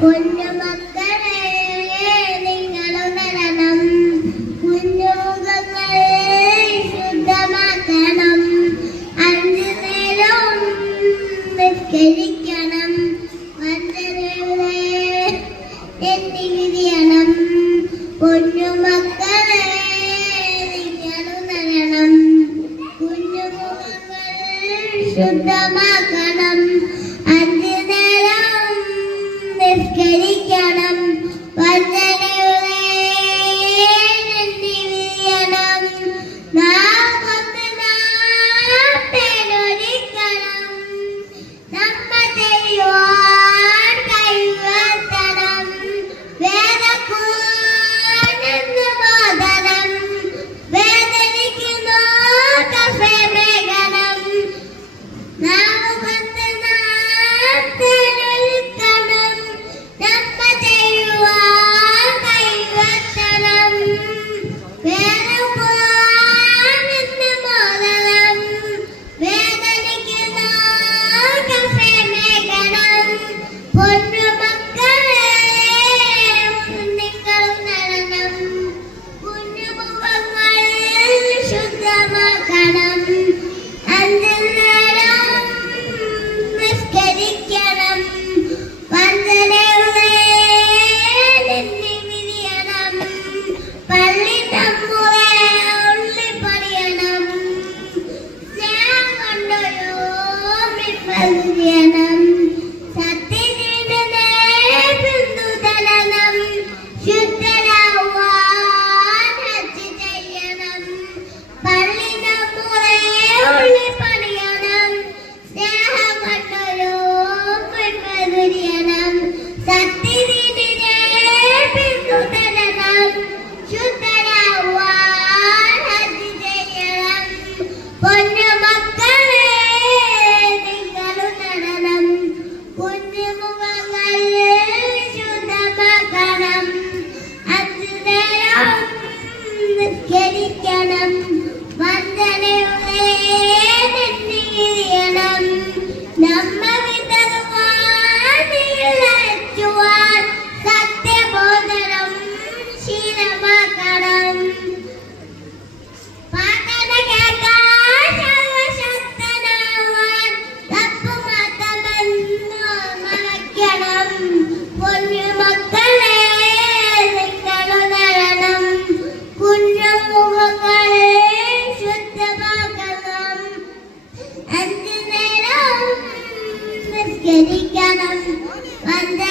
കുഞ്ഞുമക്കളെ നിങ്ങളുണരണം, കുഞ്ഞുമുഖങ്ങൾ ശുദ്ധമാക്കണം, 5 നേരം നിസ്കരിക്കണം, വഞ്ചനയുടെ എണ്ണി വിരിയണം. കുഞ്ഞുമക്കളെ നിങ്ങളുണരണം, കുഞ്ഞുമുഖങ്ങൾ ശുദ്ധമാക്കണം, 5 നേരം നിസ്കരിക്കണം, വഞ്ചനയുടെ എണ്ണി വിരിയണം. നാമത്തെ നാട്ടൊരുക്കണം, നമ്മ ചെയ്യുവാൻ കൈവത്തണം, വേദക്കൂനെന്ന് ബോധനം, വേദനിക്കുന്നു കഫമേഘനം. നാമത്തെ നാട്ടൊരുക്കണം, നമ്മ ചെയ്യുവാൻ കൈവത്തണം, വേദക്കൂനെന്ന് ബോധനം, വേദനിക്കുന്നു കഫമേഘനം. പൊന്നുമക്കളെ നിങ്ങളുണരണം, കുഞ്ഞുമുഖങ്ങൾ ശുദ്ധമാക്കണം, 5 നേരം നിസ്കരിക്കണം, വഞ്ചനയുടെ എണ്ണി വിരിയണം. പള്ളി തമ്പുരെ ഉള്ളി പണിയണം, സ്നേഹം കൊണ്ടൊരു മിമ്പതിരിയണം, സത്യനീടനെ പിന്തുടരണം, ശുദ്ധരാവാൻ ഹജ്ജ് ചെയ്യണം. പള്ളി തമ്പുരെ ഉള്ളി പണിയണം, സ്നേഹം കൊണ്ടൊരു മിമ്പതിരിയണം, സത്യനീടനെ പിന്തുടരണം, ശുദ്ധരാവാൻ ഹജ്ജ് ചെയ്യണം. പൊന്നുമക്കളെ നിങ്ങളുണരണം, കുഞ്ഞുമുഖങ്ങൾ ശുദ്ധമാക്കണം, 5 നേരം നിസ്കരിക്കണം, വഞ്ചനയുടെ എണ്ണി വിരിയണം. നമ്മ വിതറുവാൻ നിലച്ചുവാൻ സത്യബോധനം ശീലമാക്കണം. പാട്ടന കേൾക്കാൻ സർവശക്തനാവാൻ തപ്പുമാത്തമെന്ന് മറക്കണം. പൊന്നുമക്കളെ നിങ്ങളുണരണം, കുഞ്ഞുമുഖങ്ങളെ ശുദ്ധമാക്കണം, 5 നേരം നിസ്കരിക്കണം, വഞ്ചന